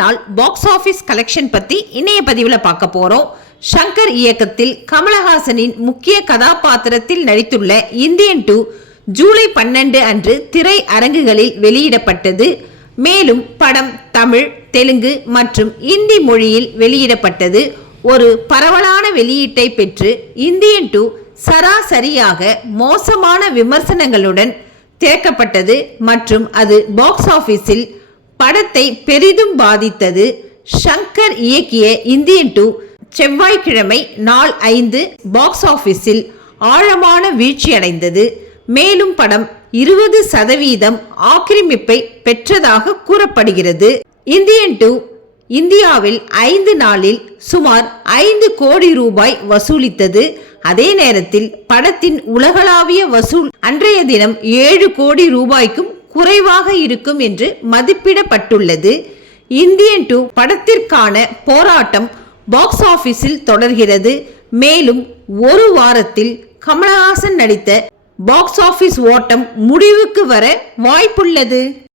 நாள் box office collection பத்தி இணைய பதிவில் பார்க்க போறோம். ஷங்கர் இயக்கத்தில் கமலஹாசனின் முக்கிய கதாபாத்திரத்தில் நடித்துள்ள இந்தியன் 2 ஜூலை 12 அன்று திரை அரங்குகளில் வெளியிடப்பட்டது. மேலும் படம் தமிழ், தெலுங்கு மற்றும் இந்தி மொழியில் வெளியிடப்பட்டது. ஒரு பரவலான வெளியீட்டை பெற்று இந்தியன் 2 சராசரியாக மோசமான விமர்சனங்களுடன் திறக்கப்பட்டது மற்றும் அது பாக்ஸ் ஆபீஸில் படத்தை பெரிதும் பாதித்தது. ஷங்கர் இயக்கிய இந்தியன் 2 செவ்வாய்க்கிழமை நாள் 5 பாக்ஸ் ஆபீஸில் ஆழமான வீழ்ச்சியடைந்தது. மேலும் படம் 20% ஆக்கிரமிப்பை பெற்றதாக கூறப்படுகிறது. இந்தியன் 2 இந்தியாவில் 5 நாளில் சுமார் 5 கோடி ரூபாய் வசூலித்தது. அதே நேரத்தில் படத்தின் உலகளாவிய வசூல் அன்றைய தினம் 7 கோடி ரூபாய்க்கும் குறைவாக இருக்கும் என்று மதிப்பிடப்பட்டுள்ளது. இந்தியன் 2 படத்திற்கான போராட்டம் பாக்ஸ் ஆபீஸில் தொடர்கிறது. மேலும் ஒரு வாரத்தில் கமலஹாசன் நடித்த பாக்ஸ் ஆபீஸ் ஓட்டம் முடிவுக்கு வர வாய்ப்புள்ளது.